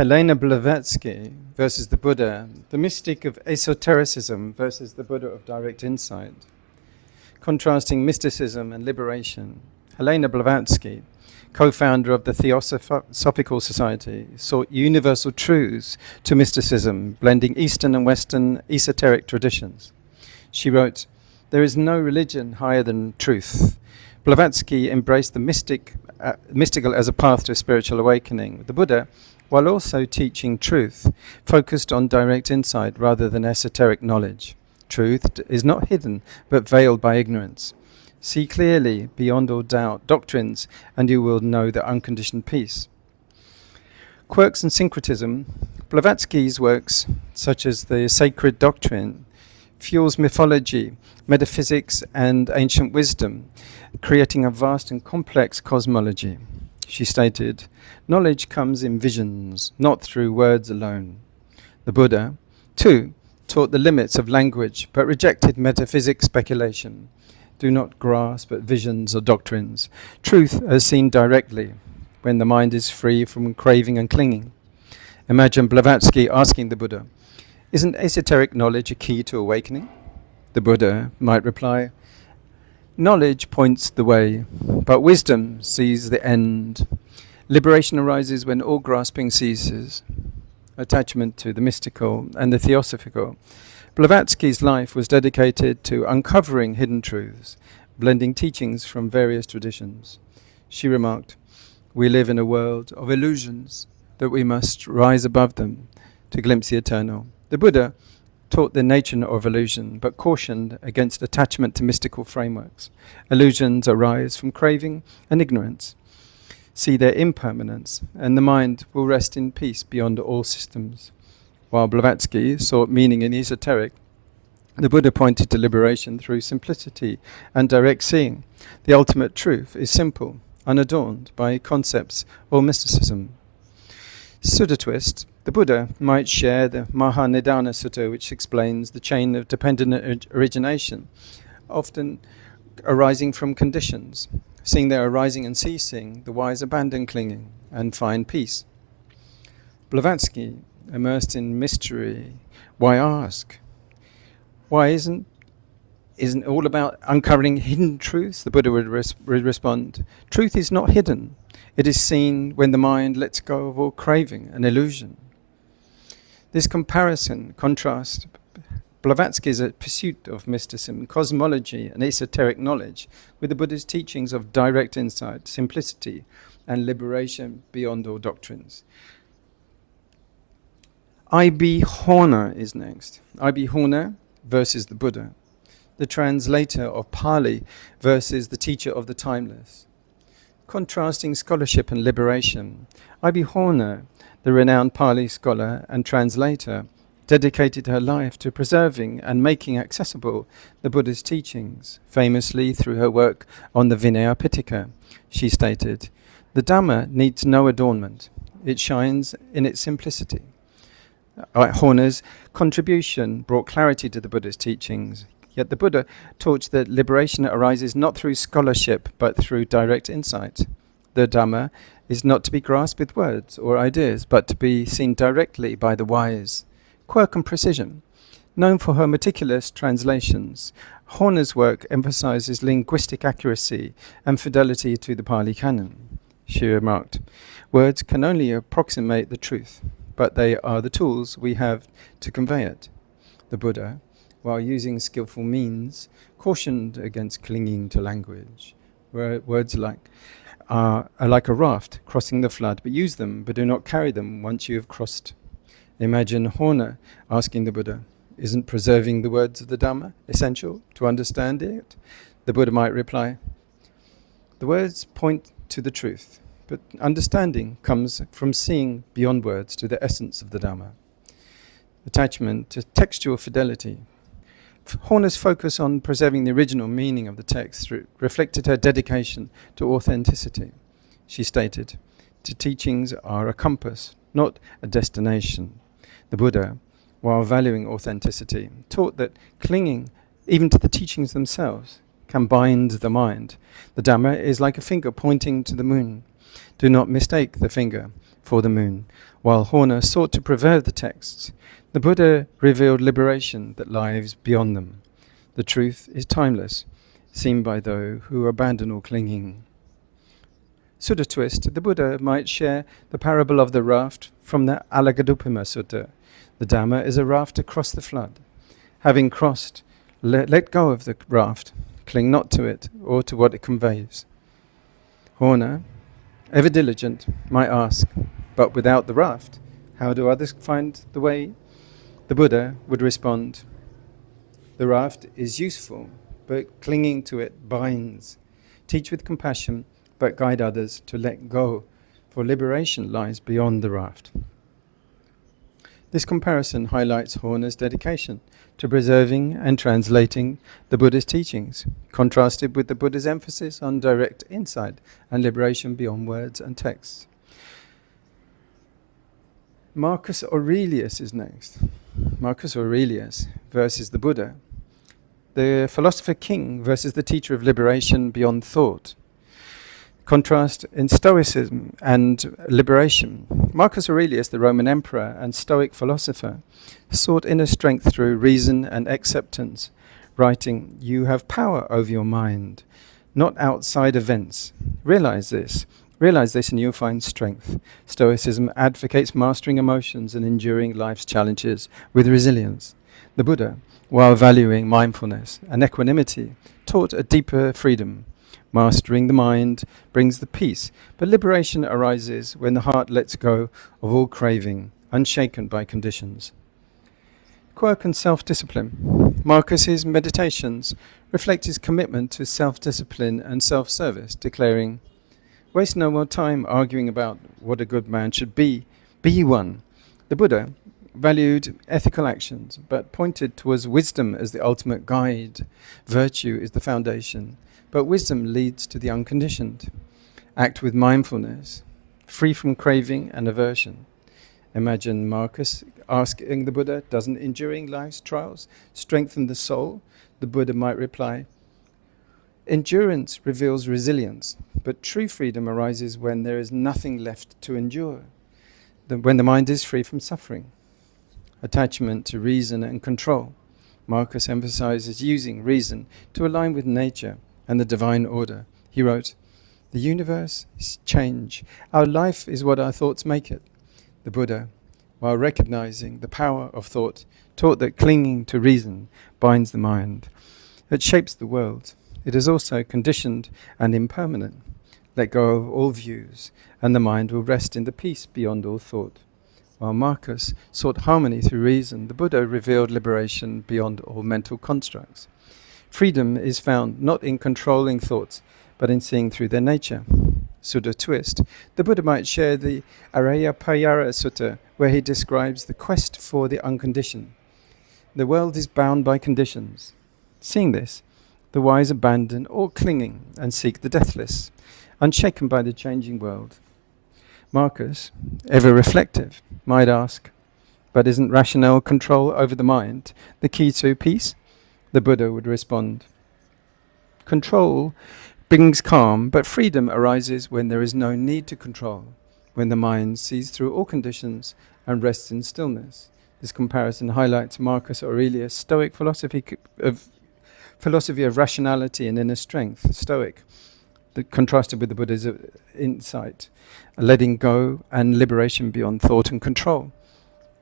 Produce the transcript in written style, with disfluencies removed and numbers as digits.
Helena Blavatsky versus the Buddha, the mystic of esotericism versus the Buddha of direct insight. Contrasting mysticism and liberation, Helena Blavatsky, co-founder of the Theosophical Society, sought universal truths to mysticism, blending Eastern and Western esoteric traditions. She wrote, "There is no religion higher than truth." Blavatsky embraced the mystical as a path to spiritual awakening. The Buddha, while also teaching truth, focused on direct insight rather than esoteric knowledge. Truth is not hidden, but veiled by ignorance. See clearly, beyond all doubt, doctrines, and you will know the unconditioned peace. Quirks and syncretism. Blavatsky's works, such as the Sacred Doctrine, fuels mythology, metaphysics, and ancient wisdom, creating a vast and complex cosmology. She stated, "Knowledge comes in visions, not through words alone." The Buddha, too, taught the limits of language, but rejected metaphysic speculation. Do not grasp at visions or doctrines. Truth as seen directly, when the mind is free from craving and clinging. Imagine Blavatsky asking the Buddha, "Isn't esoteric knowledge a key to awakening?" The Buddha might reply, "Knowledge points the way, but wisdom sees the end. Liberation arises when all grasping ceases." Attachment to the mystical and the theosophical. Blavatsky's life was dedicated to uncovering hidden truths, blending teachings from various traditions. She remarked, "We live in a world of illusions, that we must rise above them to glimpse the eternal." The Buddha taught the nature of illusion, but cautioned against attachment to mystical frameworks. Illusions arise from craving and ignorance. See their impermanence, and the mind will rest in peace beyond all systems. While Blavatsky sought meaning in esoteric, the Buddha pointed to liberation through simplicity and direct seeing. The ultimate truth is simple, unadorned by concepts or mysticism. Sutta twist. The Buddha might share the Mahanidana Sutta, which explains the chain of dependent origination, often arising from conditions. Seeing their arising and ceasing, the wise abandon clinging and find peace. Blavatsky, immersed in mystery, why ask? Why isn't it all about uncovering hidden truths? The Buddha would respond, truth is not hidden. It is seen when the mind lets go of all craving and illusion. This contrast Blavatsky's pursuit of mysticism, cosmology, and esoteric knowledge with the Buddha's teachings of direct insight, simplicity, and liberation beyond all doctrines. I.B. Horner is next. I.B. Horner versus the Buddha, the translator of Pali versus the teacher of the timeless. Contrasting scholarship and liberation, I.B. Horner, the renowned Pali scholar and translator, dedicated her life to preserving and making accessible the Buddha's teachings, famously through her work on the Vinaya Pitaka. She stated, "The Dhamma needs no adornment. It shines in its simplicity." Horner's contribution brought clarity to the Buddha's teachings, yet the Buddha taught that liberation arises not through scholarship, but through direct insight. The Dhamma is not to be grasped with words or ideas, but to be seen directly by the wise. Quirk and precision. Known for her meticulous translations, Horner's work emphasizes linguistic accuracy and fidelity to the Pali Canon. She remarked, "Words can only approximate the truth, but they are the tools we have to convey it." The Buddha, while using skillful means, cautioned against clinging to language. Words are like a raft crossing the flood, but use them, but do not carry them once you have crossed. Imagine Horner asking the Buddha, "Isn't preserving the words of the Dhamma essential to understand it?" The Buddha might reply, "The words point to the truth, but understanding comes from seeing beyond words to the essence of the Dhamma." Attachment to textual fidelity. Horner's focus on preserving the original meaning of the text reflected her dedication to authenticity. She stated, "The teachings are a compass, not a destination." The Buddha, while valuing authenticity, taught that clinging, even to the teachings themselves, can bind the mind. The Dhamma is like a finger pointing to the moon. Do not mistake the finger for the moon. While Horner sought to preserve the texts, the Buddha revealed liberation that lies beyond them. The truth is timeless, seen by those who abandon all clinging. Sutta twist, the Buddha might share the parable of the raft from the Alagadupima Sutta. The Dharma is a raft across the flood. Having crossed, let go of the raft, cling not to it or to what it conveys. Horner, ever diligent, might ask, but without the raft, how do others find the way? The Buddha would respond, the raft is useful, but clinging to it binds. Teach with compassion, but guide others to let go, for liberation lies beyond the raft. This comparison highlights Horner's dedication to preserving and translating the Buddha's teachings, contrasted with the Buddha's emphasis on direct insight and liberation beyond words and texts. Marcus Aurelius is next. Marcus Aurelius versus the Buddha. The philosopher king versus the teacher of liberation beyond thought. Contrast in Stoicism and liberation. Marcus Aurelius, the Roman emperor and Stoic philosopher, sought inner strength through reason and acceptance, writing, "You have power over your mind, not outside events. Realize this and you'll find strength." Stoicism advocates mastering emotions and enduring life's challenges with resilience. The Buddha, while valuing mindfulness and equanimity, taught a deeper freedom. Mastering the mind brings the peace, but liberation arises when the heart lets go of all craving, unshaken by conditions. Quirk and self-discipline. Marcus's meditations reflect his commitment to self-discipline and self-service, declaring, "Waste no more time arguing about what a good man should be. Be one." The Buddha valued ethical actions, but pointed towards wisdom as the ultimate guide. Virtue is the foundation, but wisdom leads to the unconditioned. Act with mindfulness, free from craving and aversion. Imagine Marcus asking the Buddha, doesn't enduring life's trials strengthen the soul? The Buddha might reply, endurance reveals resilience, but true freedom arises when there is nothing left to endure, when the mind is free from suffering. Attachment to reason and control. Marcus emphasizes using reason to align with nature and the divine order. He wrote, "The universe is change. Our life is what our thoughts make it." The Buddha, while recognizing the power of thought, taught that clinging to reason binds the mind. It shapes the world. It is also conditioned and impermanent. Let go of all views, and the mind will rest in the peace beyond all thought. While Marcus sought harmony through reason, the Buddha revealed liberation beyond all mental constructs. Freedom is found not in controlling thoughts, but in seeing through their nature. Sutta twist. The Buddha might share the Ariyapariyesana Sutta, where he describes the quest for the unconditioned. The world is bound by conditions. Seeing this, the wise abandon all clinging and seek the deathless, unshaken by the changing world. Marcus, ever reflective, might ask, but isn't rational control over the mind the key to peace? The Buddha would respond, control brings calm, but freedom arises when there is no need to control, when the mind sees through all conditions and rests in stillness. This comparison highlights Marcus Aurelius' Stoic philosophy of rationality and inner strength, Stoic, contrasted with the Buddha's insight, letting go and liberation beyond thought and control.